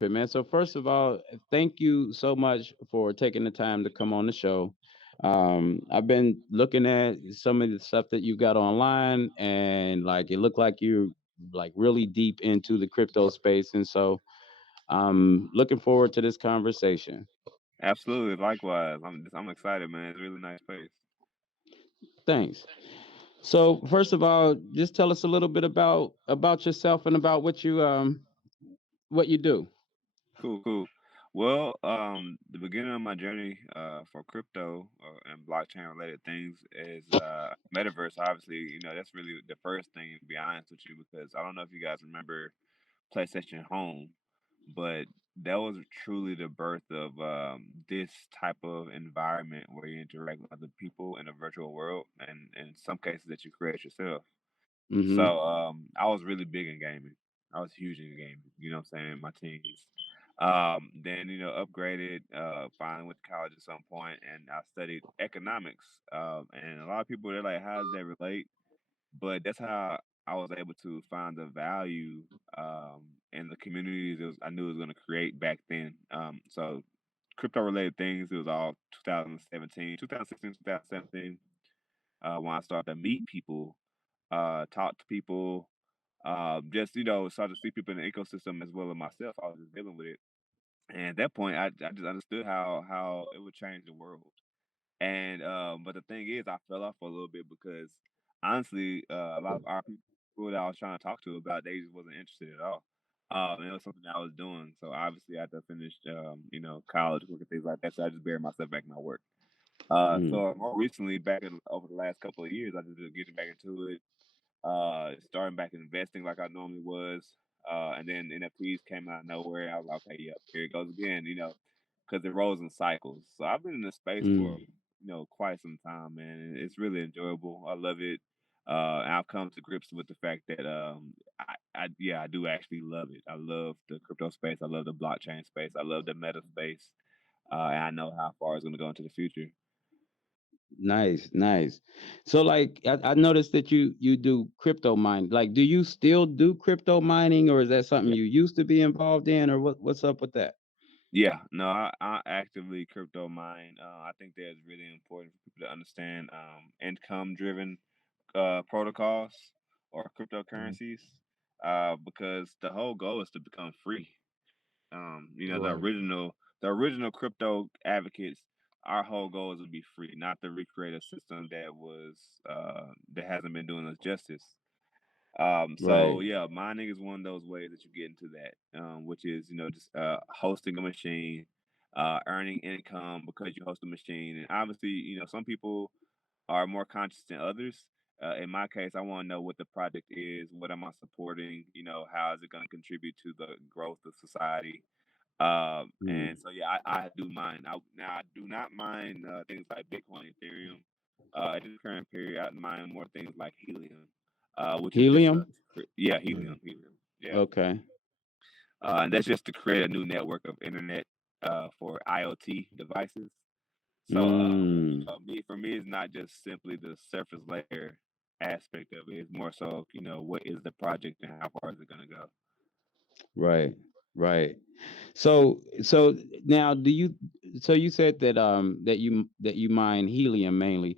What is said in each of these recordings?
Man. So first of all, thank you so much for taking the time to come on the show. I've been looking at some of the stuff that you got online, and like it looked like you like really deep into the crypto space, and so I'm looking forward to this conversation. Absolutely. Likewise. I'm excited, man. It's a really nice place. Thanks. So first of all, just tell us a little bit about yourself and about what you do. Cool, cool. Well, the beginning of my journey for crypto and blockchain related things is metaverse. Obviously, that's really the first thing, to be honest with you, because I don't know if you guys remember PlayStation Home, but that was truly the birth of this type of environment where you interact with other people in a virtual world, and in some cases that you create yourself. So Mm-hmm. I was really big in gaming. I was huge in gaming. You know what I'm saying? In my teens. Then upgraded. Finally went to college at some point, and I studied economics. And a lot of people they're like, "How does that relate?" But that's how I was able to find the value in the communities I knew it was going to create back then. So crypto related things. It was all 2017, 2016, 2017 when I started to meet people, talk to people, just start to see people in the ecosystem as well as myself. I was just dealing with it, and at that point, I just understood how it would change the world. And but the thing is, I fell off a little bit because honestly, a lot of our people that I was trying to talk to about, they just wasn't interested at all. And it was something I was doing. So obviously, after I finished, college work and things like that, so I just buried myself back in my work. So more recently, over the last couple of years, I just been getting back into it, starting back investing like I normally was. And then NFTs came out of nowhere. I was like, okay, yep, here it goes again, because it rolls in cycles. So I've been in this space for, Mm. quite some time, man. And it's really enjoyable. I love it. And I've come to grips with the fact that, yeah, I do actually love it. I love the crypto space. I love the blockchain space. I love the meta space. And I know how far it's going to go into the future. Nice, nice. So like I noticed that you do crypto mining. Like do you still do crypto mining or is that something you used to be involved in or what's up with that? Yeah, no, I actively crypto mine. I think that it's really important for people to understand income driven protocols or Mhm. cryptocurrencies because the whole goal is to become free. Right. The original crypto advocates, our whole goal is to be free, not to recreate a system that hasn't been doing us justice. So Right. yeah, mining is one of those ways that you get into that, which is just hosting a machine, earning income because you host a machine, and obviously some people are more conscious than others. In my case, I want to know what the project is, what am I supporting, how is it going to contribute to the growth of society. And Mm. so yeah, I do mine. Now I do not mine things like Bitcoin, Ethereum. At this current period, I mine more things like helium, which is just Helium? yeah, Mhm. helium, yeah, Okay. and that's just to create a new network of internet for IoT devices. So Mm. for me, it's not just simply the surface layer aspect of it. It's more so, what is the project and how far is it going to go? Right. Right. So now do you so you said that that you mine helium mainly.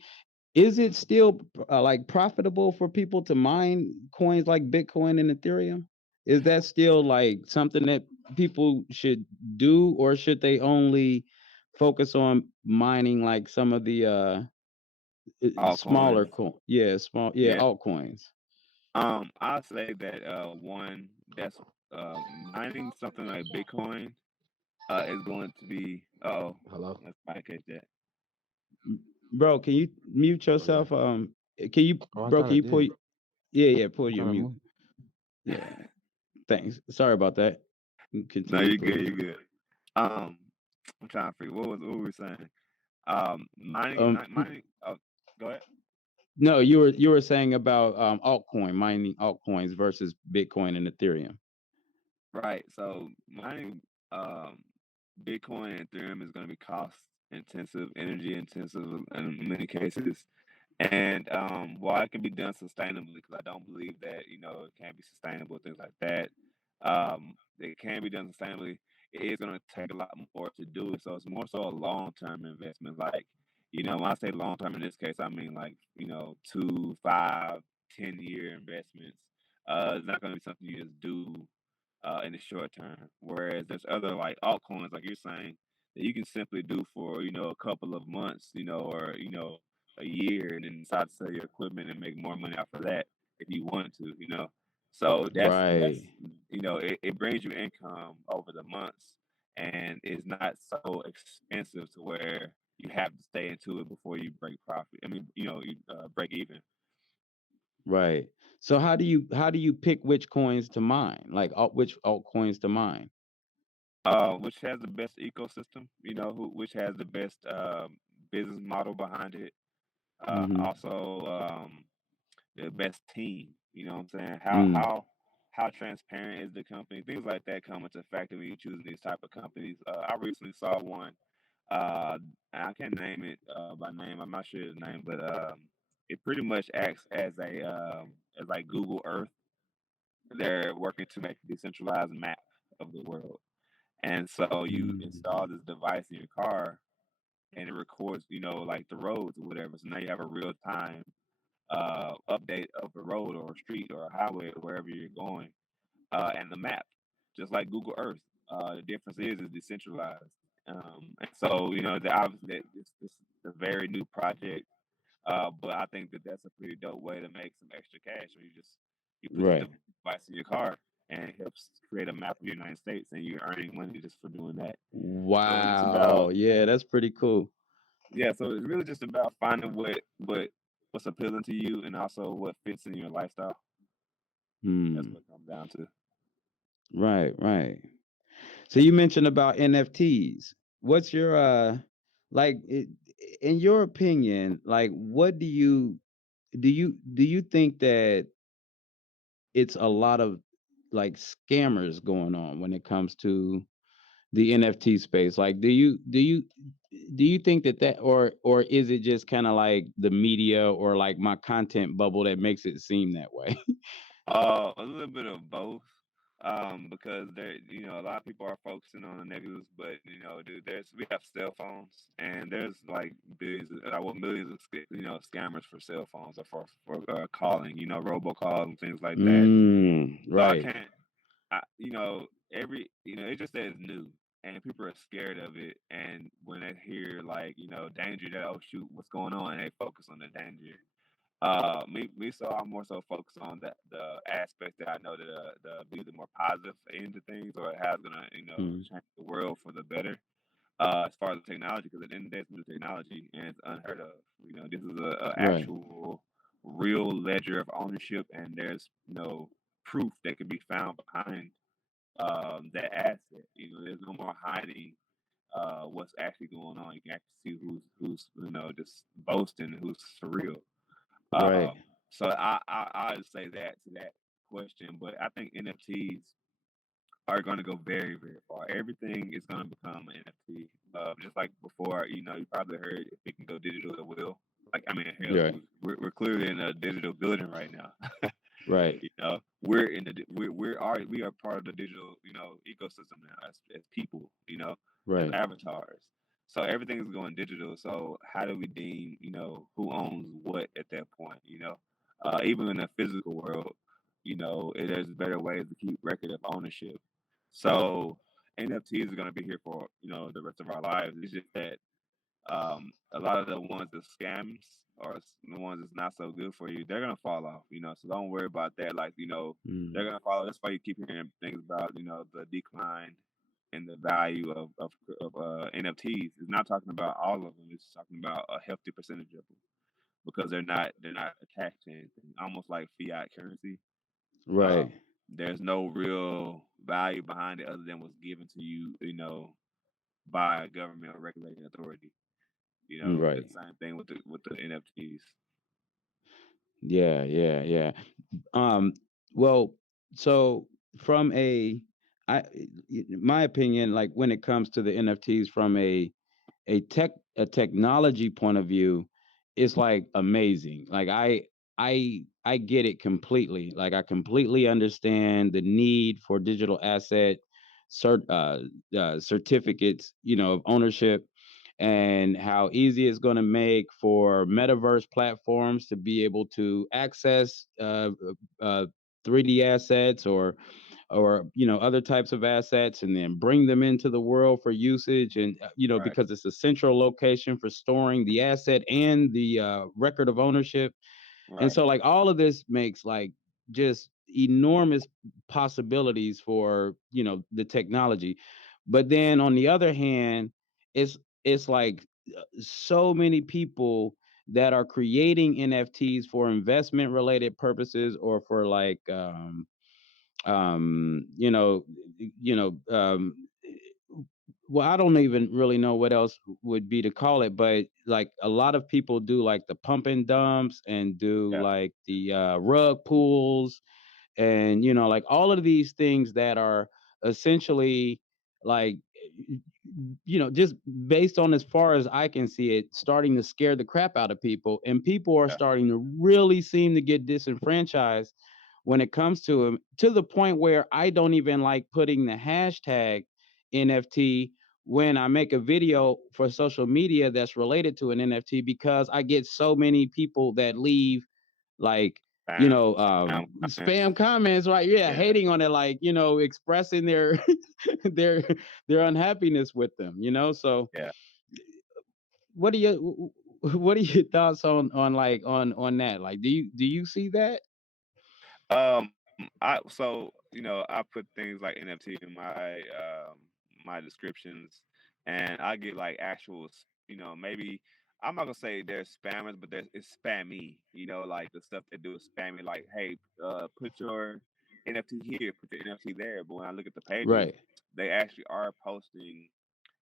Is it still like profitable for people to mine coins like Bitcoin and Ethereum? Is that still like something that people should do, or should they only focus on mining like some of the smaller Altcoins, yeah, yeah. altcoins? I'll say that one that's mining something like Bitcoin is going to be. Oh, Hello. let's probably catch that. Bro, can you mute Oh yeah. yourself? Can you, Oh, I bro? thought Can I you pull? did. Yeah, yeah, pull I'm your trying to mute. move. Yeah, thanks. Sorry about that. No, Continue, you're good. please. You're good. Um, I'm trying to figure what were we saying? Mining, Um, not mining. Oh, go ahead. no, you were saying about altcoin mining altcoins versus Bitcoin and Ethereum. Right. So mining Bitcoin and Ethereum is going to be cost intensive, energy intensive in many cases. And while it can be done sustainably, because I don't believe that it can't be sustainable, things like that. It can be done sustainably. it is going to take a lot more to do it. So it's more so a long term investment. Like, when I say long term in this case, I mean like 2, 5, 10 year investments. It's not going to be something you just do in the short term. Whereas there's other like altcoins, like you're saying, that you can simply do for a couple of months, or a year, and then decide to sell your equipment and make more money off of that if you want to. So that's Right. it brings you income over the months, and it's not so expensive to where you have to stay into it before you break profit. I mean, you break even. Right. So how do you pick which coins to mine? Like which altcoins to mine? Which has the best ecosystem, which has the best business model behind it. Mm-hmm. Also, the best team. You know what I'm saying? How Mm. how how transparent is the company? Things like that come into factor when you're choosing these type of companies. I recently saw one. I can't name it by name. I'm not sure his name, but it pretty much acts as like Google Earth. They're working to make a decentralized map of the world. And so you install Mm. this device in your car and it records, like the roads or whatever. So now you have a real time update of the road or a street or a highway or wherever you're going, and the map, just like Google Earth. The difference is it's decentralized. And so, obviously this is a very new project, but I think that that's a pretty dope way to make some extra cash. Where you put this Right. device in your car and it helps create a map of the United States, and you're earning money just for doing that. So it's Wow. about Yeah, that's pretty cool. yeah. So it's really just about finding what's appealing to you, and also what fits in your lifestyle. That's Hmm. what it comes down to. Right, right. So you mentioned about NFTs. What's your like in your opinion, like what do you think that it's a lot of like scammers going on when it comes to the NFT space? Like do you think that or is it just kind of like the media or like my content bubble that makes it seem that way? A little bit of both. Because a lot of people are focusing on the negatives, but dude, we have cell phones, and there's like millions of scammers for cell phones or for calling, robocalls and things like that. So I Right. can't, it just says new, and people are scared of it, and when they hear like danger, that oh shoot, what's going on, and they focus on the danger. Me, so I'm more so focused on the aspect that I know that be the more positive end of things, or how it's gonna Mm, change the world for the better. As far as the technology, because at the end of the day, it's new technology and it's unheard of. This is a right. actual real ledger of ownership, and there's proof that can be found behind that asset. There's no more hiding what's actually going on. You can actually see who's just boasting, who's for real. Right. So I would say that to that question, but I think NFTs are going to go very, very far. Everything is going to become an NFT. Just like before, you probably heard if it can go digital, it will. Like, I mean, hell, Yeah. dude, we're clearly in a digital building right now. Right. We're in the we are part of the digital ecosystem now as people, as Right. avatars. So everything is going digital. So how do we deem who owns what at that point? Even in the physical world, there's better ways to keep record of ownership. So NFTs are going to be here for the rest of our lives. It's just that a lot of the ones that scams or the ones that's not so good for you, they're gonna fall off. So don't worry about that. Like they're Mm, gonna fall. That's why you keep hearing things about the decline in the value of NFTs. It's not talking about all of them. It's talking about a healthy percentage of them because they're not attached to anything. Almost like fiat currency. right. There's no real value behind it other than what's given to you, by a government or regulating authority. Right. It's the same thing with the NFTs. Yeah, yeah, yeah. Um, well, so from I, my opinion, like when it comes to the NFTs from a technology point of view, it's like amazing. Like I get it completely. Like I completely understand the need for digital asset certificates, of ownership, and how easy it's going to make for metaverse platforms to be able to access uh, 3D assets, or other types of assets, and then bring them into the world for usage, and Right. because it's a central location for storing the asset and the record of ownership. And Right. so, like, all of this makes, like, just enormous possibilities for the technology. But then on the other hand, it's it's like so many people that are creating NFTs for investment related purposes, or for, like, um you know you know well, I don't even really know what else would be to call it, but, like, a lot of people do, like, the pump and dumps, and do, Yeah. like, the rug pools, and like, all of these things that are essentially, like, just based on, as far as I can see it, starting to scare the crap out of people, and people are Yeah. starting to really seem to get disenfranchised when it comes to them, to the point where I don't even like putting the hashtag NFT when I make a video for social media that's related to an NFT, because I get so many people that leave, like, Spam spam comments. comments, right? Yeah, Yeah. hating on it, like, expressing their their their unhappiness with them, so Yeah. what are you what are your thoughts like, on that? Like, do you see that? I so I put things like NFT in my descriptions, and I get like maybe I'm not gonna say they're spammers, but it's spammy. Like the stuff they do is spammy. Like, hey, put your NFT here, put your NFT there. But when I look at the pages, Right. they actually are posting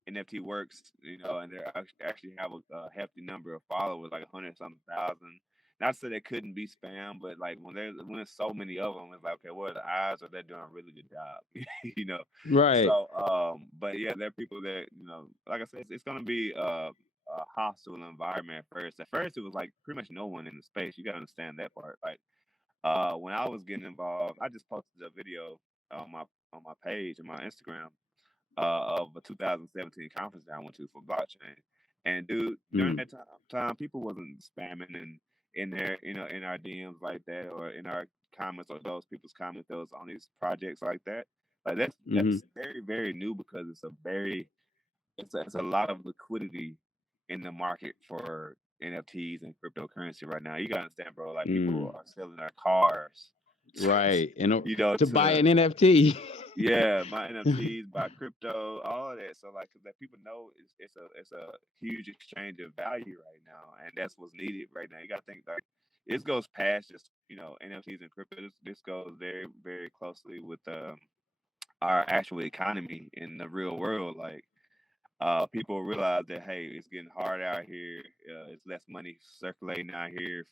NFT works, and they actually have a hefty number of followers, like 100 something thousand. Not to say they couldn't be spam, but like when there's so many of them, it's like, okay, what are the odds? Or they're doing a really good job, you know. Right. So, but yeah, there are people that like I said, it's gonna be a hostile environment at first. At first, it was like pretty much no one in the space. You gotta understand that part. Like, when I was getting involved, I just posted a video on my page and my Instagram of a 2017 conference that I went to for blockchain. And dude, during Mm, that time, people wasn't spamming and in there, in our DMs like that, or in our comments, or those people's comments that was on these projects like that. Like that's mhm. very very new, because it's a lot of liquidity in the market for NFTs and cryptocurrency right now. You gotta understand, bro. Like, people Mm. are selling their cars, Right. To buy to an NFT. yeah, my NFTs, buy crypto, all of that. So like, 'cause that people know it's a huge exchange of value right now, and that's what's needed right now. You got to think like this goes past just NFTs and crypto. This goes very very closely with our actual economy in the real world. Like, people realize that, hey, it's getting hard out here. It's less money circulating out here.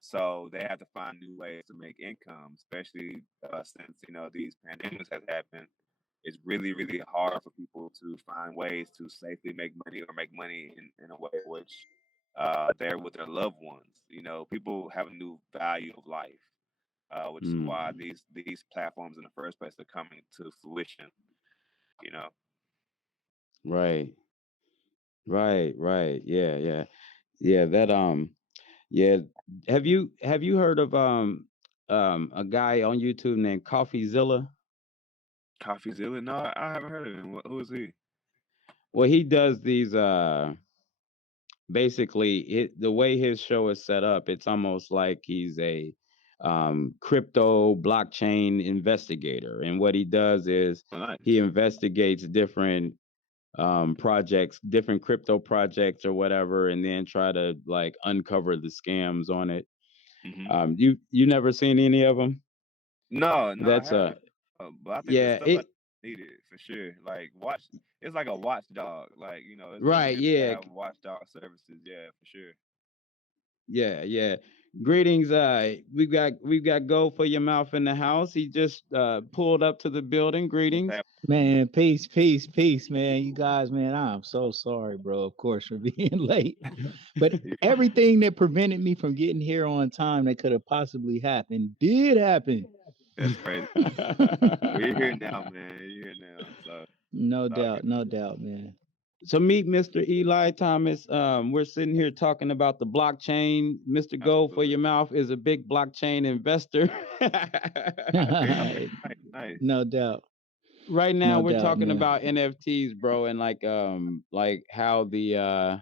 So they have to find new ways to make income, especially since these pandemics have happened. It's really really hard for people to find ways to safely make money, or make money in a way in which they're with their loved ones. People have a new value of life, which is why Mm. these platforms in the first place are coming to fruition. You know. Right. Right. Right. Yeah. Yeah. Yeah. Yeah. Have you heard of a guy on YouTube named CoffeeZilla? CoffeeZilla? No, I haven't heard of him. Who is he? Well, he does these basically, the way his show is set up, it's almost like he's a crypto blockchain investigator, and what he does is Oh, he nice. investigates different projects, different crypto projects or whatever, and then try to, like, uncover the scams on it. Hmm. You never seen any of them? No, no, I That's haven't. But I think there's yeah, stuff like it needed for sure. Like, watch, it's like a watchdog. Like, it's really right, good to yeah, have watchdog services. Yeah, for sure. yeah, yeah. Greetings, we've got gold for your mouth in the house. He just pulled up to the building. What's Greetings. happening? Man, peace, peace, peace, man. You guys, man, I'm so sorry, bro, of course, for being late. But Yeah. everything that prevented me from getting here on time that could have possibly happened did happen. That's crazy. Well, you're here now, man. You're here now. So No it's all doubt, good. no doubt, man. So meet Mr. Eli Thomas. We're sitting here talking about the blockchain. Mr. Gold for Absolutely. your mouth is a big blockchain investor. Okay. Nice. Nice. No doubt, Right now no we're doubt, talking man. about NFTs, bro, and like how the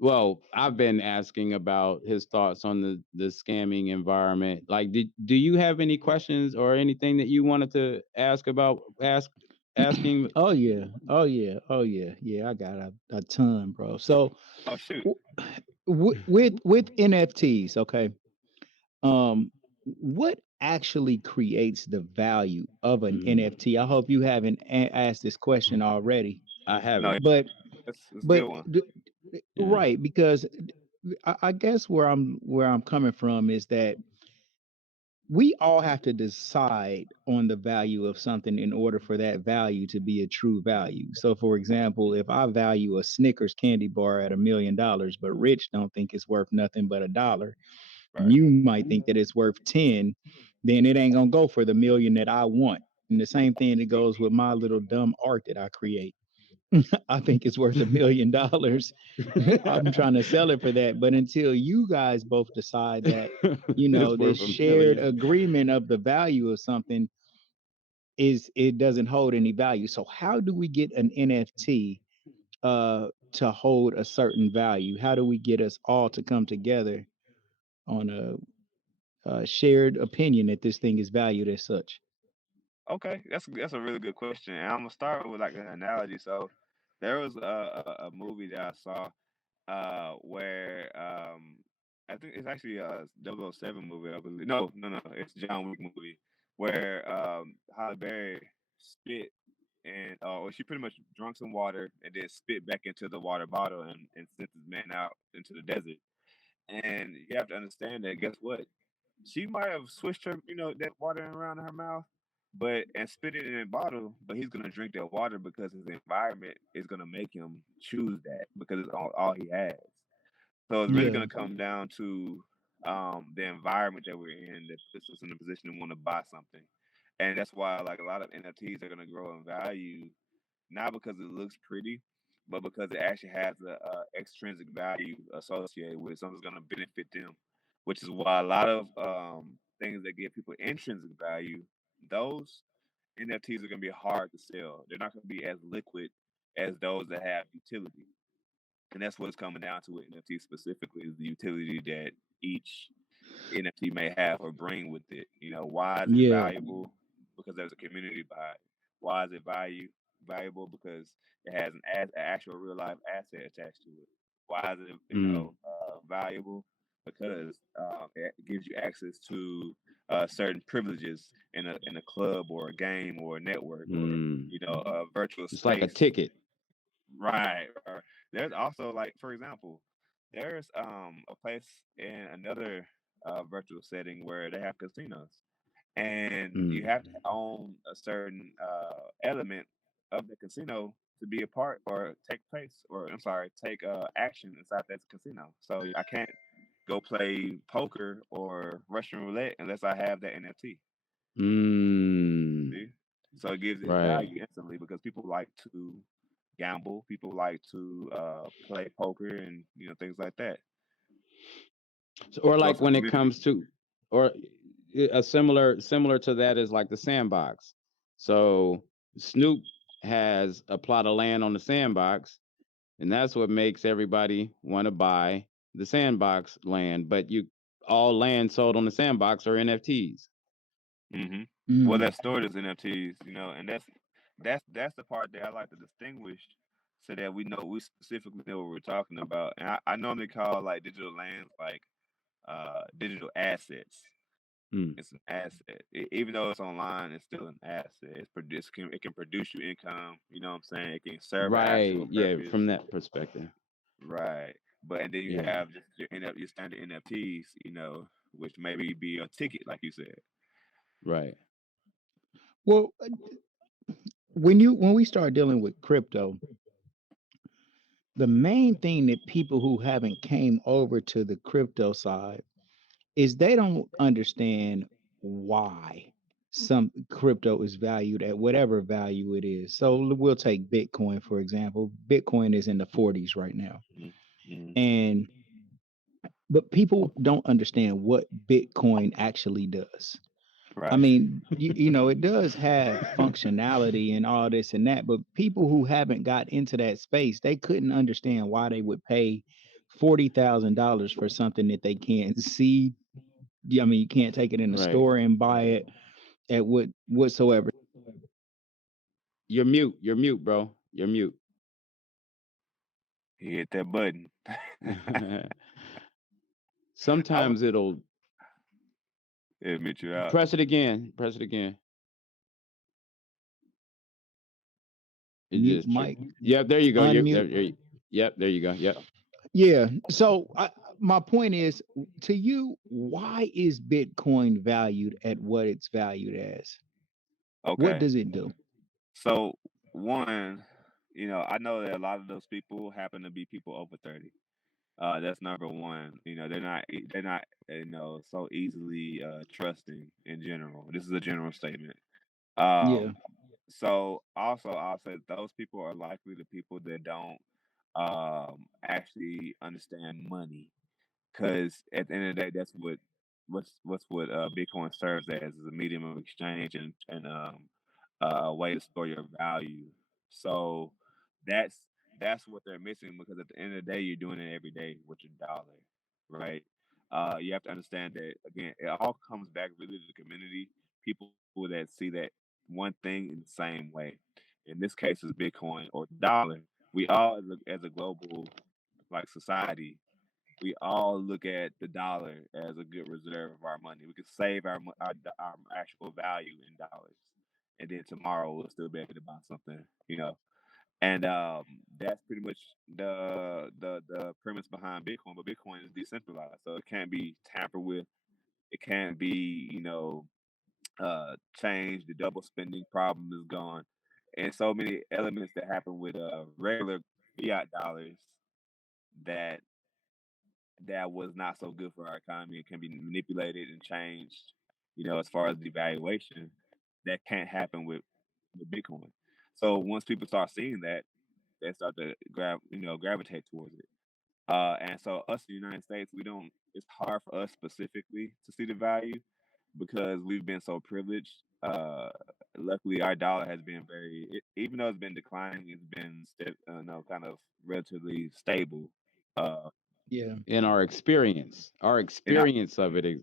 well, I've been asking about his thoughts on the scamming environment. Like, do you have any questions or anything that you wanted to ask about asking? Oh yeah, oh yeah, oh yeah, yeah. I got a ton, bro. So Oh shoot. w- with NFTs, okay. Um, what actually creates the value of an Mm, NFT? I hope you haven't asked this question already, I No, haven't. but that's a but good one. Yeah. right, because I guess where I'm coming from is that we all have to decide on the value of something in order for that value to be a true value. So, for example, if I value a Snickers candy bar at $1 million, but Rich don't think it's worth nothing but $1, and Right. you might think that it's worth 10, then it ain't gonna go for the million that I want. And the same thing that goes with my little dumb art that I create. I think it's worth $1 million. I'm trying to sell it for that. But until you guys both decide that, It's this worth a shared million. agreement of the value of something is it doesn't hold any value. So how do we get an NFT to hold a certain value? How do we get us all to come together on a shared opinion that this thing is valued as such? Okay, that's a really good question, and I'm gonna start with like an analogy. So, there was a movie that I saw where I think it's actually a 007 movie, I believe. No, no, no, it's a John Wick movie where Halle Berry spit and or she pretty much drunk some water and then spit back into the water bottle and sent this man out into the desert. And you have to understand that. Guess what? She might have switched her, that water around in her mouth, but and spit it in a bottle. But he's gonna drink that water because his environment is gonna make him choose that because it's all he has. So it's really Yeah, gonna come down to the environment that we're in that puts us in a position to want to buy something, and that's why like a lot of NFTs are gonna grow in value not because it looks pretty, but because it actually has a extrinsic value associated with it. Something's going to benefit them, which is why a lot of things that give people intrinsic value, those NFTs are going to be hard to sell. They're not going to be as liquid as those that have utility. And that's what it's coming down to with NFTs specifically is the utility that each NFT may have or bring with it. Why is it yeah, valuable? Because there's a community behind it. Why is it valuable? Because it has an actual real life asset attached to it. Why is it Mm, valuable? Because it gives you access to certain privileges in a club or a game or a network or mm. a virtual It's like a space. ticket. Right. Or there's also like, for example, there's a place in another virtual setting where they have casinos, and you Mm, have to own a certain element of the casino to be a part or take place, or I'm sorry, take action inside that casino. So I can't go play poker or Russian roulette unless I have that NFT. mm. See? So it gives it Right. value instantly because people like to gamble, people like to play poker and things like that. So, or So like it's a when it community. comes to, or a similar to that is like the sandbox. So Snoop has a plot of land on the sandbox, and that's what makes everybody want to buy the sandbox land. But all land sold on the sandbox are NFTs. hmm Well, mm, that's stored as NFTs, and that's the part that I like to distinguish, so that we specifically know what we're talking about. And I normally call like digital lands like digital assets. Mm. It's an asset. Even though it's online, it's still an asset. It can produce you income. You know what I'm saying? It can serve an Right. actual Yeah. purpose. From that perspective. Right. But and then you Yeah. have just your standard NFTs, which maybe be a ticket, like you said. Right. well, when we start dealing with crypto, the main thing that people who haven't came over to the crypto side is they don't understand why. some crypto is valued at whatever value it is. So we'll take Bitcoin for example. Bitcoin is in the 40s right now. Mm, mm, And but people don't understand what Bitcoin actually does. I right. mean, it does have functionality and all this and that, but people who haven't got into that space, they couldn't understand why they would pay $40,000 for something that they can't see. I mean, you can't take it in the Right. store and buy it at whatsoever. You're mute. You're mute, bro. You're mute. He hit that button. I was Sometimes it'll admit you out. press it again. Press it again. It Mute just mic, yep. There you go. Yep. unmute. Yep. There you go. Yep. Yeah. So my point is, to you, why is Bitcoin valued at what it's valued as? What Okay. does it do? So one, I know that a lot of those people happen to be people over 30. That's number one. They're not so easily trusting in general. This is a general statement. Yeah. Um, so also I'll say those people are likely the people that don't actually understand money. Because at the end of the day, that's what Bitcoin serves as is a medium of exchange and a way to store your value. So that's what they're missing because at the end of the day, you're doing it every day with your dollar, right? You have to understand that again, it all comes back really to the community, people that see that one thing in the same way. In this case, is Bitcoin or the dollar. We all, as a global like society, we all look at the dollar as a good reserve of our money. We can save our actual value in dollars, and then tomorrow we'll still be able to buy something. And that's pretty much the premise behind Bitcoin. But Bitcoin is decentralized, so it can't be tampered with. It can't be changed. The double spending problem is gone, and so many elements that happen with regular fiat dollars that that was not so good for our economy. It can be manipulated and changed, as far as devaluation. That can't happen with Bitcoin. So once people start seeing that, they start to gravitate towards it. And so us in the United States, we don't. It's hard for us specifically to see the value because we've been so privileged. Luckily, our dollar has been even though it's been declining, it's been kind of relatively stable. Uh, Yeah. In our and I, experience of it is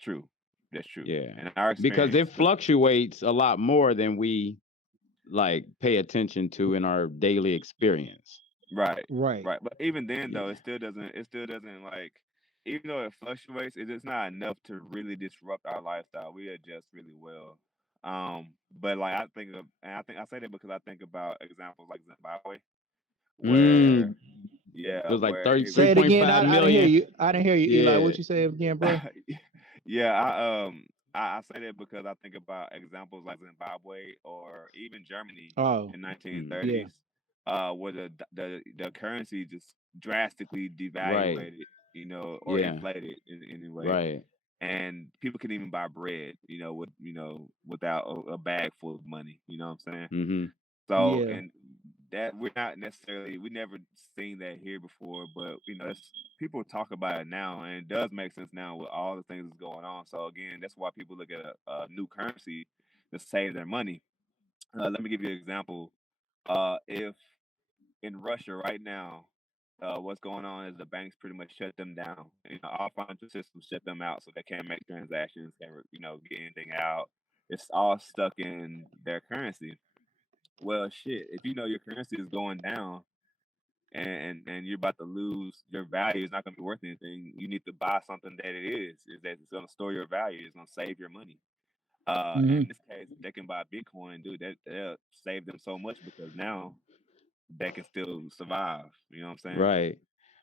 True. That's true. yeah, And our because experience it fluctuates a lot more than we like pay attention to in our daily experience. right, Right. right. But even then though, Yeah. it still doesn't like even though it fluctuates, it's not enough to really disrupt our lifestyle. We adjust really well. But like I say that because I think about examples like Zimbabwe where Mm, it yeah, was like where it Say was it again. 33.5 I didn't hear million. you. I didn't hear you, Eli. Yeah. What you say again, bro? yeah, I say that because I think about examples like Zimbabwe or even Germany Oh, in Mm, 1930s, yeah. where the currency just drastically right. devaluated, or Yeah. inflated in any way, Right. and people couldn't even buy bread, without a bag full of money. You know what I'm saying? Mm-hmm. So, Yeah. and that we never seen that here before, but people talk about it now, and it does make sense now with all the things that's going on. So again, that's why people look at a new currency to save their money. Let me give you an example. If in Russia right now, what's going on is the banks pretty much shut them down. All financial systems shut them out, so they can't make transactions, can't get anything out. It's all stuck in their currency. Well, shit, if you know your currency is going down and you're about to lose your value, it's not going to be worth anything. You need to buy something that is that it's going to store your value, it's going to save your money. And in Hmm. this case, if they can buy Bitcoin, dude, that'll save them so much because now they can still survive. You know what I'm saying? Right.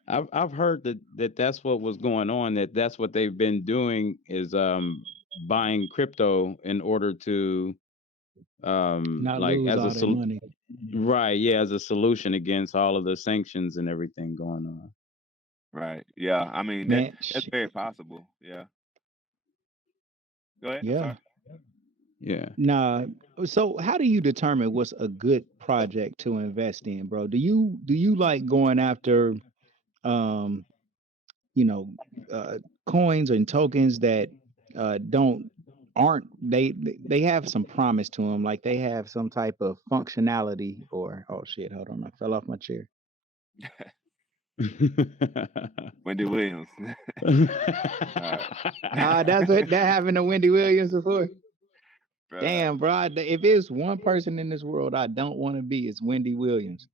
I've heard that's what was going on. That's what they've been doing is buying crypto in order to Not like lose as a all their money. Mhm. right, yeah, as a solution against all of the sanctions and everything going on. Right. Yeah. I mean Man, that's very possible. Yeah. Go ahead. I'm yeah. sorry. Yeah. Nah. So how do you determine what's a good project to invest in, bro? Do you like going after um you know coins and tokens that don't aren't they have some promise to them, like they have some type of functionality, or oh shit, hold on, I fell off my chair. Wendy Williams. All right. That's what that happened to Wendy Williams before. Bruh. Damn, bro. If it's one person in this world I don't want to be, it's Wendy Williams.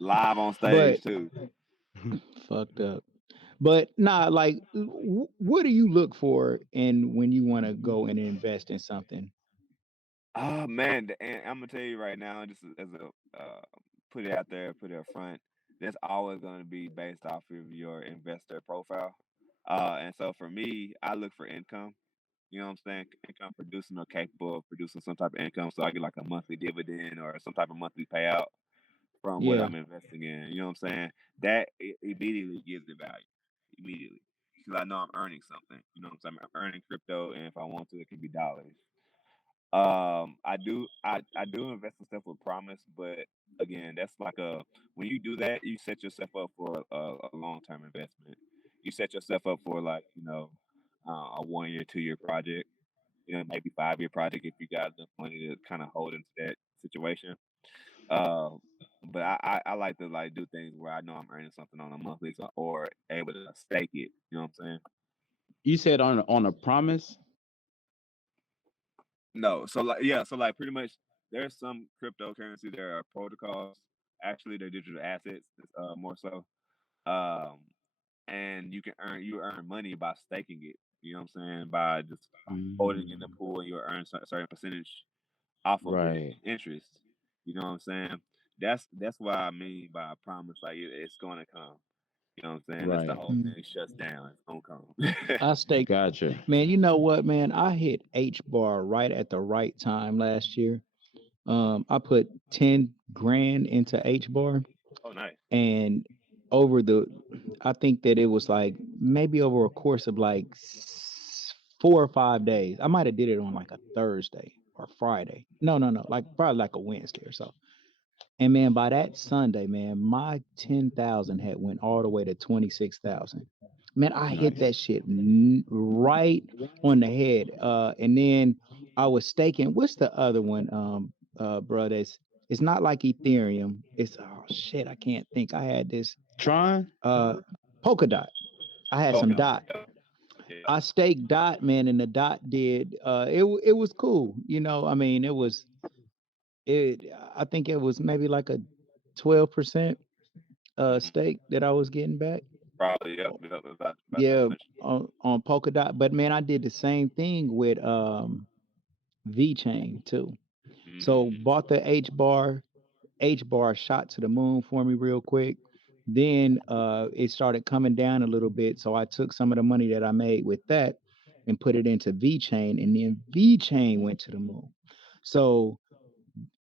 Live on But stage too. fucked up. But nah, like, what do you look for in when you want to go and invest in something? Oh man, and I'm gonna tell you right now, just as a put it out there, put it up front. That's always gonna be based off of your investor profile. And so for me, I look for income. You know what I'm saying? Income producing or capable of producing some type of income, so I get like a monthly dividend or some type of monthly payout from what Yeah. I'm investing in. You know what I'm saying? That immediately gives it value. Immediately. Because I know I'm earning something. You know what I'm saying? I'm earning crypto, and if I want to, it can be dollars. I do invest in stuff with promise, but again, that's like a when you do that, you set yourself up for a long term investment. You set yourself up for like a 1 year, 2 year project, maybe 5 year project if you got enough money to kind of hold into that situation. Uh, but I like to like do things where I know I'm earning something on a monthly or able to stake it. You know what I'm saying? You said on a promise? No, so like yeah, so like pretty much there's some cryptocurrency, there are protocols. Actually, they're digital assets, more so. Um, and you earn money by staking it. You know what I'm saying? By just holding in the Mm, pool, and you earn a certain percentage off of it, right, interest. You know what I'm saying? That's what I mean by promise. Like it's gonna come. You know what I'm saying? That's the right. whole Mm. thing. Shuts down. It's gonna come. I stake, Gotcha. man. You know what, man? I hit H bar right at the right time last year. I put 10 grand into H bar, Oh, nice. and over the, I think that it was like maybe over a course of like 4 or 5 days. I might have did it on like a Thursday or Friday. No, like probably like a Wednesday or so. And man, by that Sunday, man, my 10,000 had went all the way to 26,000. Man, I hit Nice. that shit right on the head. And then I was staking. What's the other one, bro? It's not like Ethereum. It's, oh shit, I can't think. I had this Tron? uh Polkadot. I had some Okay. dot. Yep. Yeah. I staked dot, man, and the dot did it was cool. I mean, it I think it was maybe like a 12% Hmm. stake that I was getting back. Probably. Yep. Oh, Yep. About that yeah, much. on Polkadot. But man, I did the same thing with V Chain too. So Mm. bought the H bar shot to the moon for me real quick. Then it started coming down a little bit. So I took some of the money that I made with that and put it into V Chain, and then V Chain went to the moon. So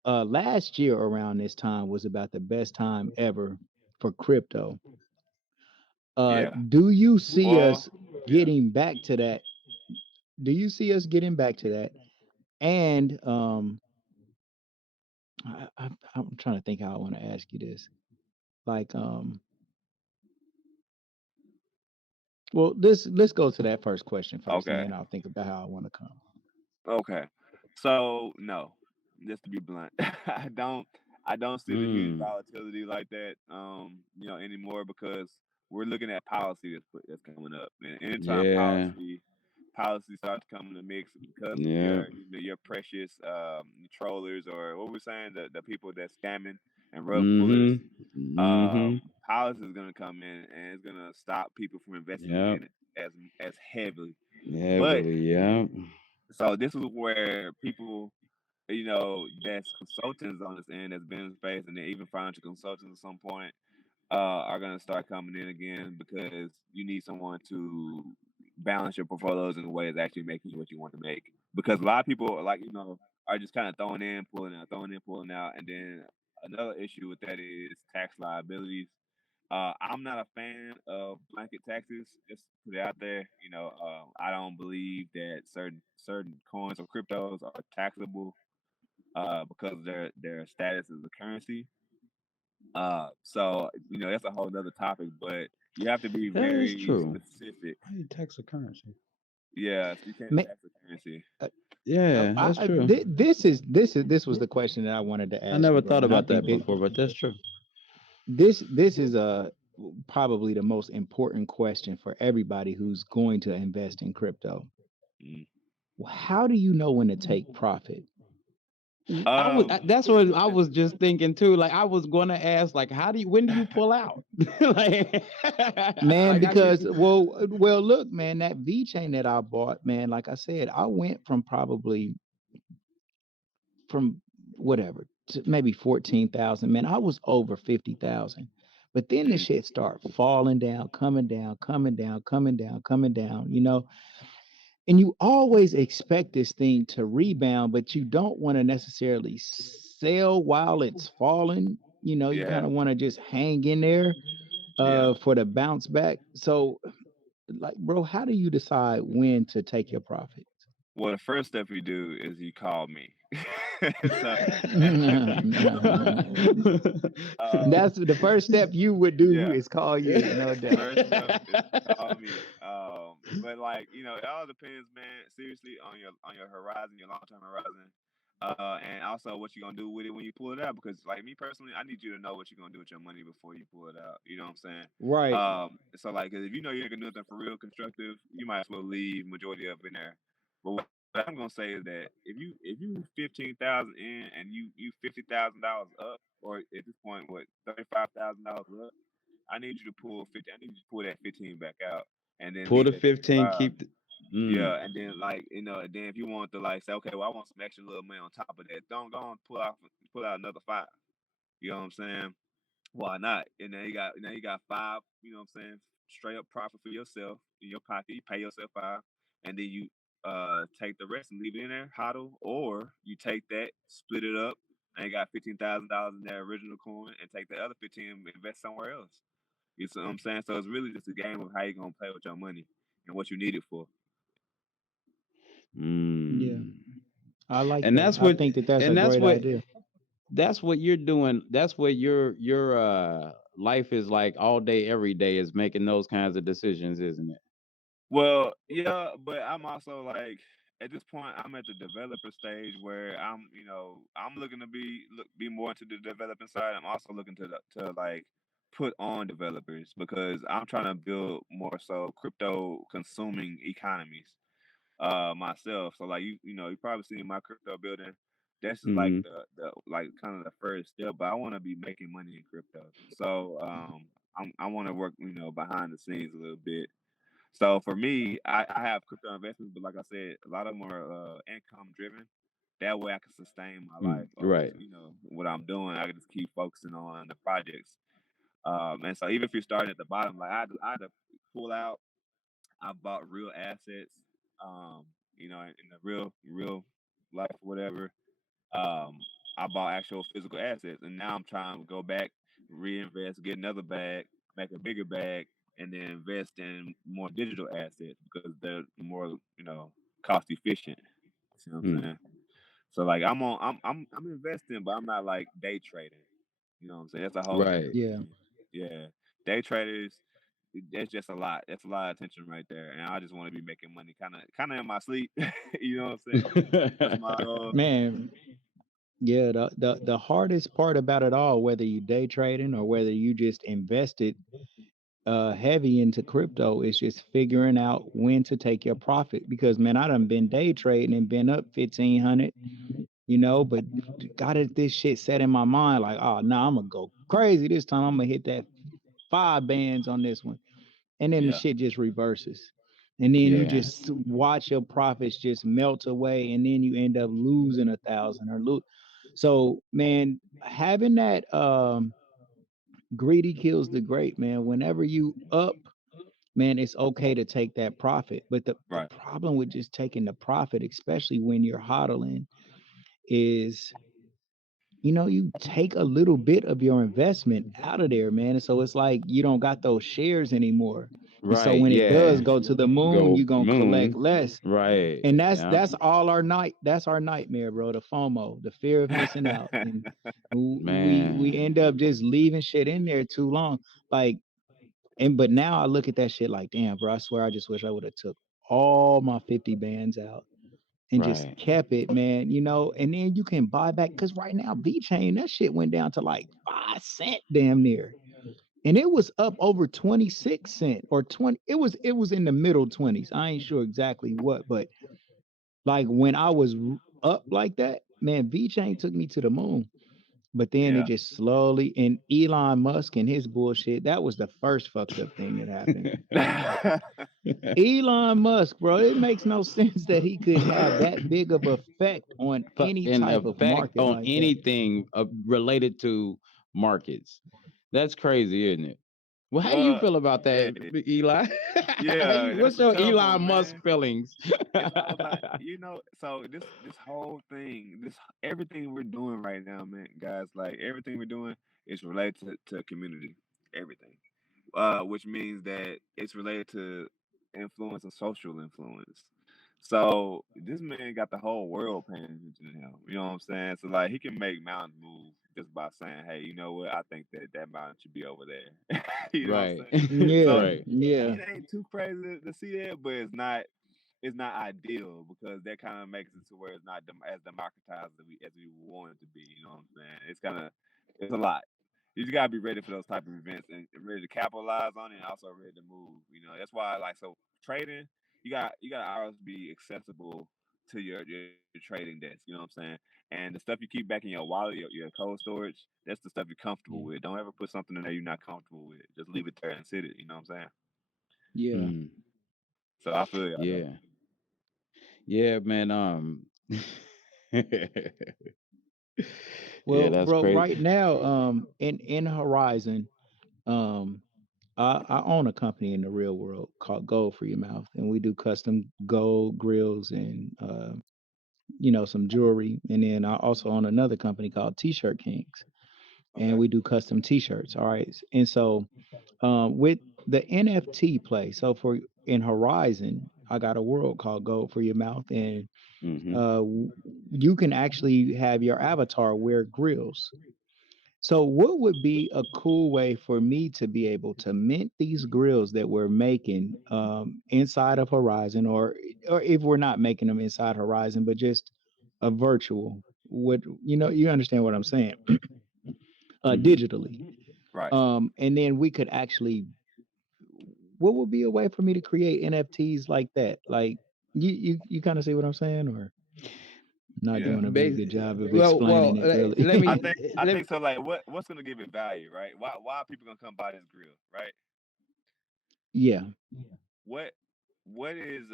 last year around this time was about the best time ever for crypto. Yeah. Do you see Well. us Yeah. getting back to that? Do you see us getting back to that? And I'm trying to think how I want to ask you this. Like, well, let's go to that first question first, and Okay. then I'll think about how I want to come. Okay. So no, just to be blunt, I don't see the huge Mm, volatility like that anymore because we're looking at policy that's coming up. And anytime yeah. policy starts coming to mix because of Yeah. your precious trollers, or what we're saying, the people that scamming and rug pullers, Mm-hmm. Mm-hmm. policy is gonna come in and it's gonna stop people from investing Yep. in as heavily. But Heavily, yep. so this is where people, that's consultants on this end, that's business based, and then even financial consultants at some point, are going to start coming in again because you need someone to balance your portfolios in a way that's actually making you what you want to make. Because a lot of people, like, are just kind of throwing in, pulling out, and then another issue with that is tax liabilities. I'm not a fan of blanket taxes. Just put it out there. I don't believe that certain coins or cryptos are taxable because of their status as a currency. So that's a whole other topic, but you have to be That is very true. specific. How you tax a currency? Yeah, so you can't Ma- tax a currency. Yeah, that's true. This was the question that I wanted to I ask you, never bro, thought and I about think that that before, but that's true. this is probably the most important question for everybody who's going to invest in crypto. Mm. How do you know when to take profit? That's what I was just thinking too. Like I was gonna ask, like, when do you pull out? like, Man, like I need. because look, man, that V chain that I bought, man, like I said, I went from probably from whatever to maybe 14,000. Man, I was over 50,000. But then the Mm, shit start falling down, coming down, coming down, coming down, coming down, and you always expect this thing to rebound, but you don't want to necessarily sell while it's falling. You yeah, kind of want to just hang in there yeah. for the bounce back. So, like, bro, how do you decide when to take your profit? Well, the first step you do is you call me. so, um, That's the first step you would do yeah, is call you, no doubt. first step is to call me. But like it all depends, man. Seriously, on your horizon, your long term horizon, and also what you're gonna do with it when you pull it out. Because like me personally, I need you to know what you're gonna do with your money before you pull it out. You know what I'm saying? Right. So like, 'cause if you know you're gonna do nothing for real constructive, you might as well leave majority of it in there. But what I'm gonna say is that if you 15,000 in and you $50,000 up, or at this point what $35,000 up, I need you to pull 50. I need you to pull that 15 back out, and then Pull leave the that 15. 35. Keep the. Yeah, and then like and then if you want to like say, okay, well I want some extra little money on top of that, don't go and pull out another five. You know what I'm saying? Why not? And then you got five. You know what I'm saying? Straight up profit for yourself in your pocket. You pay yourself five, and then you take the rest and leave it in there, hodl, or you take that, split it up, and you got $15,000 in that original coin, and take the other 15 and invest somewhere else. You see what I'm saying? So it's really just a game of how you gonna play with your money and what you need it for. Yeah. Mm. I like And that. that's I what. think that that's a And that's great what. idea. That's what you're doing. That's what your life is like all day, every day, is making those kinds of decisions, isn't it? Well, yeah, but I'm also like at this point I'm at the developer stage where I'm looking to be more into the developing side. I'm also looking to like put on developers because I'm trying to build more so crypto consuming economies myself. So like you probably seen my crypto building. That's just like Mm-hmm. the like kind of the first step, but I want to be making money in crypto. So I want to work behind the scenes a little bit. So for me, I have crypto investments, but like I said, a lot of them are income driven. That way I can sustain my life of, Right. what I'm doing. I can just keep focusing on the projects. And so even if you're starting at the bottom, like I had to pull out, I bought real assets, in the real life, whatever. Um, I bought actual physical assets, and now I'm trying to go back, reinvest, get another bag, make a bigger bag, and then invest in more digital assets because they're more, cost efficient. See what I'm Mm. saying? So like I'm investing, but I'm not like day trading. You know what I'm saying? That's a whole Right. different Yeah. thing. Yeah, day traders. That's just a lot. That's a lot of attention right there, and I just want to be making money, kind of in my sleep. You know what I'm saying? That's my goal. Man, yeah, the hardest part about it all, whether you day trading or whether you just invested heavy into crypto, is just figuring out when to take your profit. Because man, I done been day trading and been up 1,500, but got it this shit set in my mind like, oh no, I'm gonna go crazy this time. I'm gonna hit that 5 bands on this one. And then the Yeah, shit just reverses. And then you Yeah. just watch your profits just melt away, and then you end up losing 1,000 or lose. So man, having that greedy kills the great, man. Whenever you up, man, it's okay to take that profit. But the right. problem with just taking the profit, especially when you're hodling, is you take a little bit of your investment out of there, man. And so it's like you don't got those shares anymore. And so Right. when it does Yeah. go to the moon, Go you're gonna collect moon. less. Right. And Yeah. that's all our that's our nightmare, bro. The FOMO, the fear of missing out. And we end Man. up just leaving shit in there too long. Like, and but now I look at that shit like, damn, bro, I swear I just wish I would have took all my 50 bands out and just Right. kept it, man. And then you can buy back because right now V Chain, that shit went down to like 5 cent damn near. And it was up over 26 cent or 20. It was in the middle 20s. I ain't sure exactly what, but like when I was up like that, man, V Chain took me to the moon. But then it Yeah. just slowly, and Elon Musk and his bullshit, that was the first fucked up thing that happened. Elon Musk, bro, it makes no sense that he could have that big of effect on any An type of effect market on like that. anything related to markets. That's crazy, isn't it? Well, how do you Well, feel about that, hey, Eli? yeah, What's that's a your tough Elon one, Musk man. feelings? It's all about, so this whole thing, this everything we're doing right now, man, guys, like everything we're doing is related to community, everything. Which means that it's related to influence and social influence. So this man got the whole world paying attention to him. You know what I'm saying? So like he can make mountains move just by saying, "Hey, you know what? I think that mountain should be over there." You know what Right. I'm saying? So Yeah, Right. yeah, it ain't too crazy to see that, but it's not ideal because that kind of makes it to where it's not as democratized as we want it to be. You know what I'm saying? It's a lot. You just gotta be ready for those type of events and ready to capitalize on it, and also ready to move. That's why like so trading, you gotta always be accessible to your trading desk. You know what I'm saying? And the stuff you keep back in your wallet, your cold storage, that's the stuff you're comfortable with. Don't ever put something in there you're not comfortable with. Just leave it there and sit it. You know what I'm saying? yeah. Mm, So I feel y'all though. yeah. Yeah, man. Yeah, Well, that's bro, crazy. right now, in Horizon, um, I own a company in the real world called Gold for Your Mouth, and we do custom gold grills and some jewelry. And then I also own another company called T-Shirt Kings, and Okay. we do custom T-shirts. All right, and so with the NFT play, so for in Horizon, I got a world called Gold for Your Mouth, and Hmm. uh, w- you can actually have your avatar wear grills. So, what would be a cool way for me to be able to mint these grills that we're making inside of Horizon, or if we're not making them inside Horizon, but just a virtual? What you understand what I'm saying? Hmm. Digitally, Right. and then we could actually. What would be a way for me to create NFTs like that? Like you kind of see what I'm saying, or not Yeah. doing a very good job of Well, explaining it, really? let I me think I let think so. Like, what's gonna give it value, right? Why are people gonna come buy this grill, right? Yeah. What what is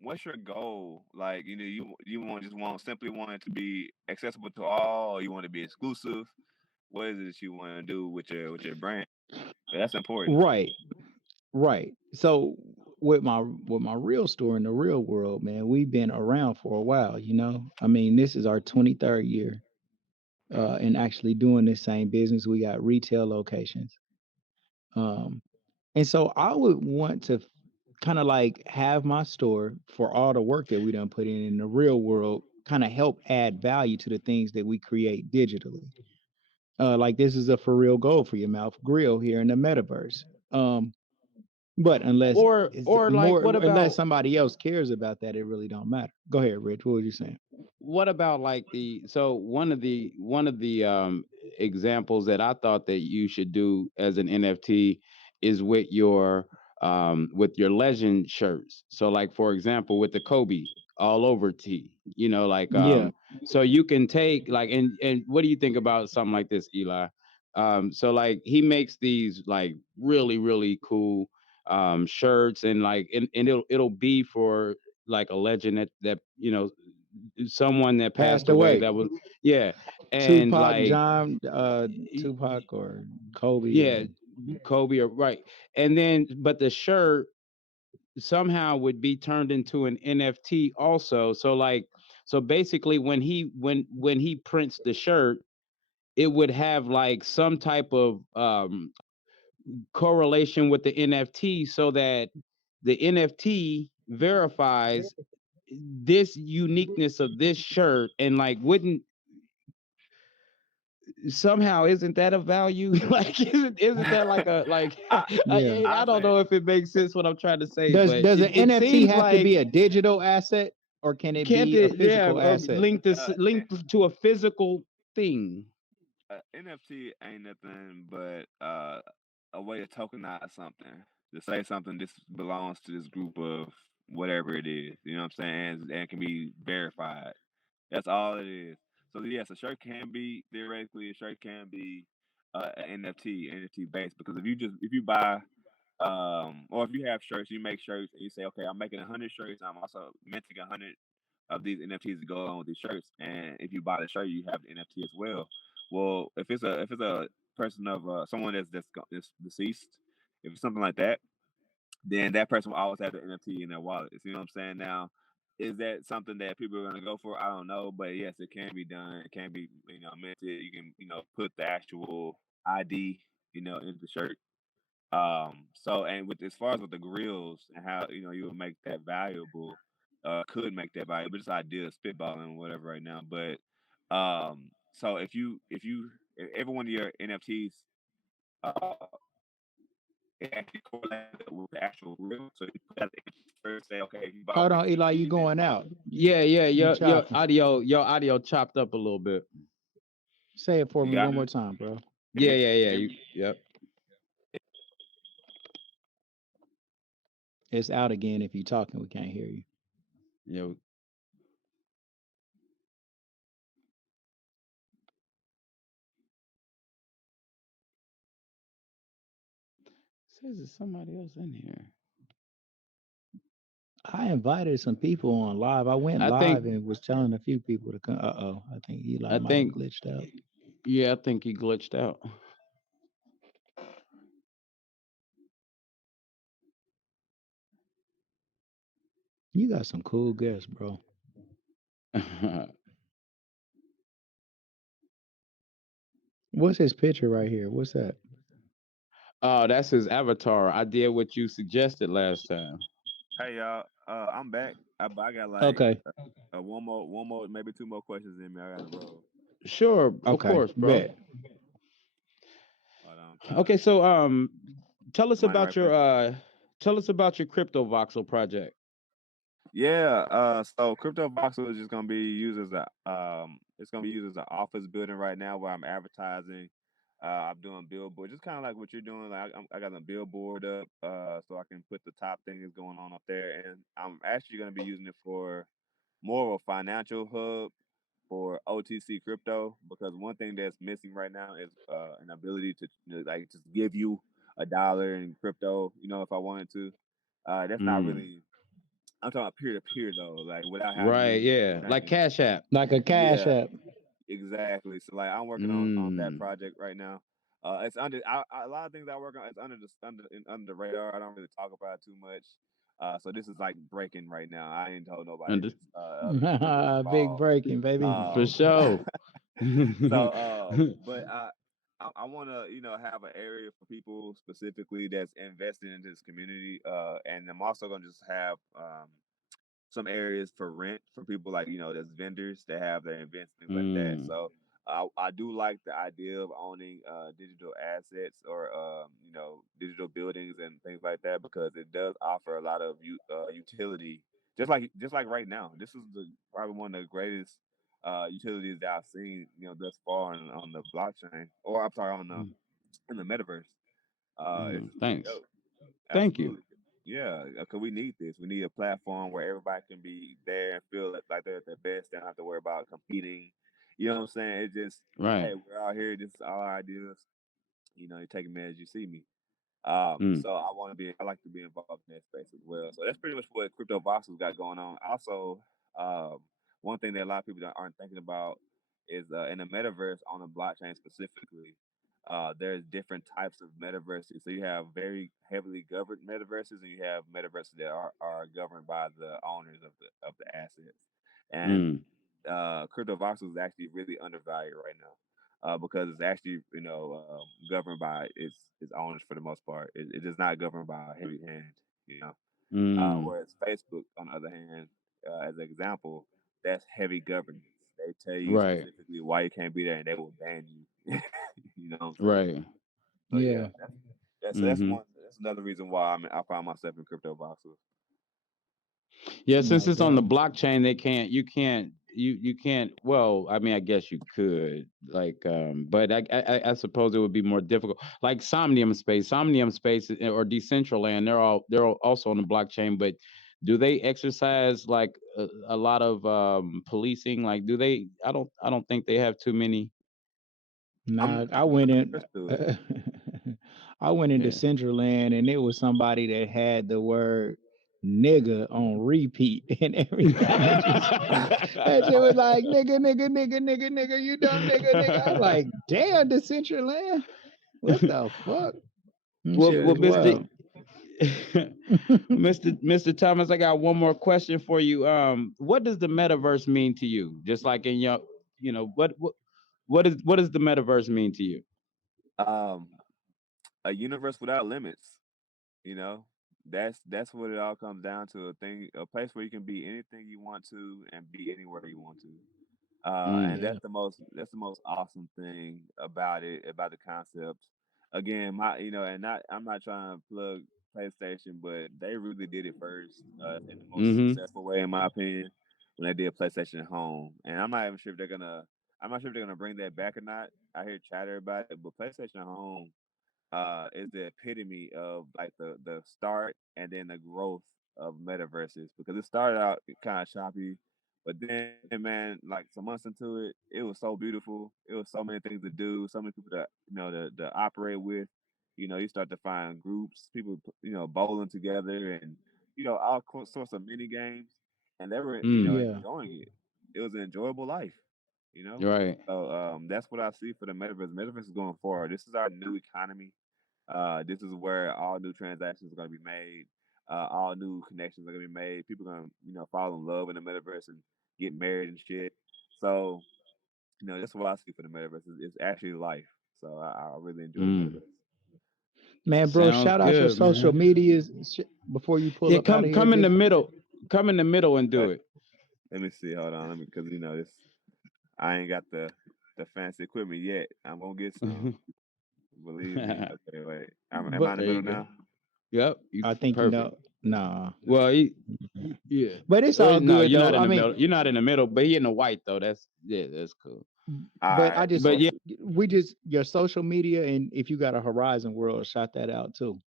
what's your goal? Like, you want just want simply want it to be accessible to all, or you want to be exclusive? What is it that you want to do with your brand? That's important. Right. Right. So with my real store in the real world, man, we've been around for a while, I mean, this is our 23rd year Mm. in actually doing this same business. We got retail locations. Um and so I would want to kind of like have my store for all the work that we done put in the real world kind of help add value to the things that we create digitally. Like this is a for real goal for your mouth grill here in the metaverse. But unless it's or like more, what unless about somebody else cares about that, it really don't matter. Go ahead, Rich. What were you saying? what about like one of the examples that I thought that you should do as an NFT is with your legend shirts. So like for example with the Kobe all over tee, like Yeah, so you can take like and what do you think about something like this, Eli? So like he makes these like really really cool shirts and like and it'll be for like a legend that someone that passed passed away away. that was yeah and Tupac, like John, Tupac or Kobe yeah or Kobe or right and then but the shirt somehow would be turned into an NFT also So basically, when he prints the shirt, it would have like some type of correlation with the NFT, so that the NFT verifies this uniqueness of this shirt, and like wouldn't somehow, isn't that a value? Like isn't that like a like I Yeah. I don't honestly, know if it makes sense what I'm trying to say, but Does an it NFT seems have to be like, a digital asset or can it can't be a it, yeah, physical asset? linked to a physical thing. NFT ain't nothing but a way to tokenize something, to say something this belongs to this group of whatever it is. You know what I'm saying? And can be verified. That's all it is. So yes, a shirt can be theoretically a shirt can be an NFT based, because if you buy or if you have shirts, you make shirts and you say, okay, I'm making 100 shirts. I'm also minting 100 of these NFTs to go along with these shirts. And if you buy the shirt, you have the NFT as well. Well, if it's a person of someone that's deceased, if it's something like that, then that person will always have the NFT in their wallet. You know what I'm saying? Now, is that something that people are going to go for? I don't know, but yes, it can be done. It can be, minted. You can, put the actual ID, into the shirt. So, and with as far as with the grills and how you would make that valuable, could make that valuable, just idea spitballing or whatever right now. But so if every one of your NFTs, uh, it actually correlates with the actual grill. So you put out the image first, say, okay, if you bought Hold one on, Eli, you NFT, then going out. Yeah, You your chopping. audio chopped up a little bit. Say it for you me got one me. more time, bro. Can Yeah, you yeah, yeah. hear me? Yep. It's out again. If you talking, we can't hear you. Yeah. Says there's somebody else in here. I invited some people on live. I went I live think and was telling a few people to come. Oh, I think Eli I might have think glitched out. yeah, I think he glitched out. You got some cool guests, bro. What's his picture right here? What's that? Oh, that's his avatar. I did what you suggested last time. Hey y'all, I'm back. But I got like Okay. one more, maybe two more questions in me. I got to roll. Sure, of Okay. course, bro. Bet. Hold on, I'm trying Okay, to. so tell us Am I in the about right place? your crypto voxel project. Yeah. So Crypto Voxel is just gonna be used as it's gonna be used as an office building right now where I'm advertising. I'm doing billboard, just kind of like what you're doing. Like I got a billboard up, so I can put the top things going on up there, and I'm actually gonna be using it for more of a financial hub for OTC crypto, because one thing that's missing right now is an ability to like just give you $1 in crypto. If I wanted to, that's not Mm. really. I'm talking about peer to peer though, like without having Right, you yeah. Like exchange. Cash App. Like a cash Yeah, app. exactly. So like I'm working on that Mm. project right now. It's a lot of things I work on. It's under the radar. I don't really talk about it too much. So this is like breaking right now. I ain't told nobody Under, this. Other people that's Big involved. breaking, baby. for Um, sure. but I want to have an area for people specifically that's investing into this community. And I'm also gonna just have some areas for rent for people, like there's vendors that have their events, things like that. Mm. So I do like the idea of owning digital assets, or digital buildings and things like that, because it does offer a lot of utility. Just like right now, this is probably one of the greatest utilities that I've seen thus far on the blockchain, or I'm sorry, on the in the metaverse. It's just pretty Thanks. dope. Thank you. Absolutely. Yeah, because we need this. We need a platform where everybody can be there and feel like they're at their best. They don't have to worry about competing. You know what I'm saying? It's just, Right. hey, we're out here. This is our ideas. You take me as you see me. Mm. So I like to be involved in that space as well. So that's pretty much what Crypto Voxels got going on. Also, um, one thing that a lot of people that aren't thinking about is in the metaverse, on the blockchain specifically. There's different types of metaverses. So you have very heavily governed metaverses, and you have metaverses that are governed by the owners of the assets. And Mm. crypto voxels is actually really undervalued right now, because it's actually governed by its owners for the most part. It is not governed by a heavy hand, you know. Mm, Whereas Facebook, on the other hand, as an example, that's heavy governance. They tell you right, specifically why you can't be there, and they will ban you. You know what I'm saying? right. So yeah, Yeah. that's Hmm. one. That's another reason why I find myself in crypto voxels. Yeah, since No it's on the doubt. blockchain, you can't. Well, I mean, I guess you could, like, but I suppose it would be more difficult. Like Somnium Space, or Decentraland, they're all also on the blockchain, but do they exercise like a lot of policing? Like, do they? I don't think they have too many. Nah, I'm I not went really in. versed to it. I went into Yeah. Centraland, and it was somebody that had the word nigga on repeat and everything. It just that shit was like nigga, nigga, nigga, nigga, nigga. You dumb nigga, nigga. I'm like, damn, Decentraland. What the fuck? well, Shit Yeah, well, was Mister wild. Mr. Thomas, I got one more question for you. What does the metaverse mean to you? Just like in your, what does the metaverse mean to you? um, a universe without limits. You know, that's what it all comes down to. A place where you can be anything you want to and be anywhere you want to. And Mm, Yeah. that's the most awesome thing about it, about the concept. Again, and not I'm not trying to plug PlayStation, but they really did it first, in the most mm-hmm. successful way, in my opinion, when they did PlayStation at Home. And I'm not sure if they're gonna bring that back or not. I hear chatter about it, but PlayStation at Home is the epitome of like the start and then the growth of metaverses, because it started out kind of choppy, but then man, like some months into it was so beautiful. It was so many things to do, so many people to operate with. You start to find groups, people bowling together, and all sorts of mini games, and they were Mm, Yeah. enjoying it. It was an enjoyable life. you know. right. So that's what I see for the metaverse. Metaverse is going forward. This is our new economy. This is where all new transactions are going to be made. All new connections are going to be made. People are going to, fall in love in the metaverse and get married and shit. So, that's what I see for the metaverse. It's actually life. So I really enjoy the Mm. metaverse. Man, bro, Sounds shout out your good, social man. medias before you pull Yeah, up out come of here. come in the Just middle. Come in the middle and do But it. let me see. Hold on. Because, this, I ain't got the fancy equipment yet. I'm going to get some. Believe me. Okay, wait. Am I but in the There you middle go. now? Yep, you I think perfect. nah. Well, yeah. But it's Well, all no, good you're not though. in I the mean, middle. You're not in the middle, but he in the white though. That's cool. All but I right. just But So yeah, we just your social media, and if you got a Horizon World, shout that out too.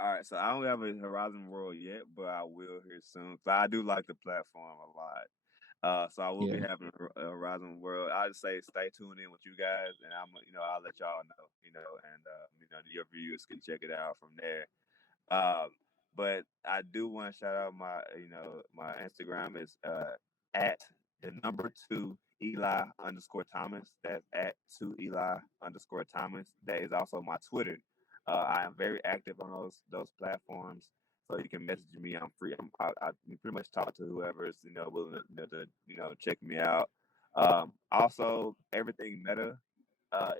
All right, so I don't have a Horizon World yet, but I will here soon. So I do like the platform a lot. So I will be Yeah. having a Horizon World. I just say stay tuned in with you guys, and I'll let y'all know, and your viewers can check it out from there. Um, but I do want to shout out my Instagram is at the number two Eli underscore Thomas. That's at two Eli underscore Thomas. That is also my Twitter. I am very active on those platforms, so you can message me. I'm free. I pretty much talk to whoever's willing to check me out. Also, everything Meta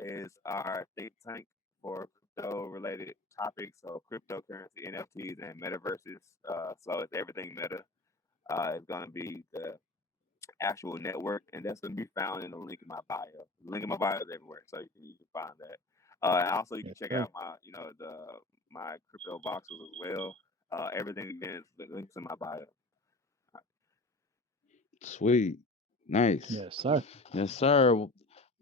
is our think tank for crypto related topics, so cryptocurrency, NFTs, and metaverses. So it's everything Meta. It's going to be the actual network, and that's going to be found in the link in my bio. The link in my bio is everywhere, so you can find that. And also, you can Yes, check sir. out my crypto boxes as well. Everything again is links in my bio. sweet, nice. Yes, sir. Yes, sir.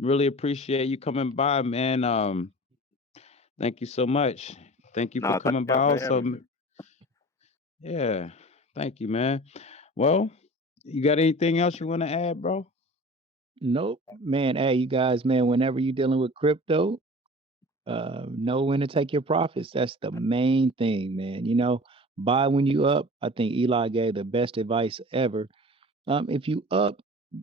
Really appreciate you coming by, man. Thank you so much. Thank you for No, thank coming by. y'all for Also, having me. yeah. Thank you, man. Well, you got anything else you want to add, bro? Nope, man. Hey, you guys, man. Whenever you're dealing with crypto, know when to take your profits. That's the main thing, man. Buy when you up. I think Eli gave the best advice ever. If you up,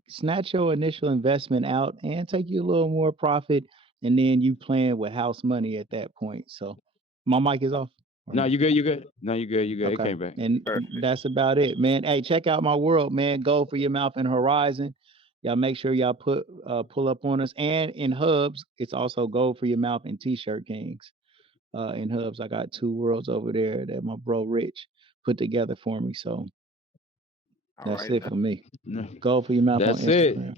snatch your initial investment out and take you a little more profit, and then you playing with house money at that point. So, my mic is off or No, no? you good. You good. No, you good. You good. It Okay, came back. and Perfect. that's about it, man. Hey, check out my world, man. Gold for your mouth and Horizon. Y'all make sure y'all pull up on us. And in Hubs, it's also Gold for Your Mouth and T-shirt Kings. In Hubs, I got 2 worlds over there that my bro Rich put together for me. So All that's right. it for me. No, Gold for Your Mouth on that's it. Instagram.